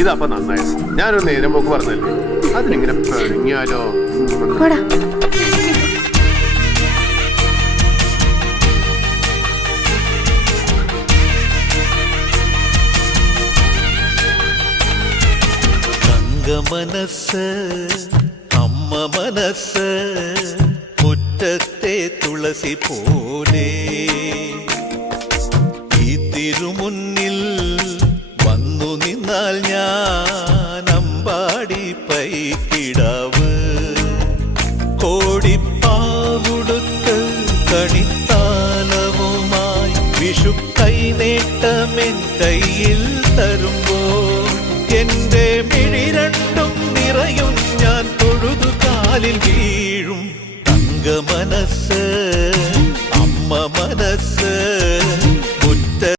ഇതപ്പൊ നന്നായത്. ഞാനൊരു നേരം പോക്ക് പറഞ്ഞല്ലേ, അതിനിങ്ങനെ പിഴങ്ങിയാലോ? മനസ്സ് അമ്മ മനസ്സ് മുറ്റത്തെ തുളസി പോലെ ഈ തിരുമുന്നിൽ വന്നു നിന്നാൽ ഞാൻ അമ്പാടി പൈക്കിടാവ് കോടിപ്പാവുടുത്ത് കണിത്താലവുമായി വിഷു കൈനേട്ടമെൻ കയ്യിൽ തരുമ്പോൾ എന്റെ മിഴി രണ്ടും നിറയും ഞാൻ തൊഴുതു കാലിൽ വീഴും തങ്ക മനസ്സ് അമ്മ മനസ്സ്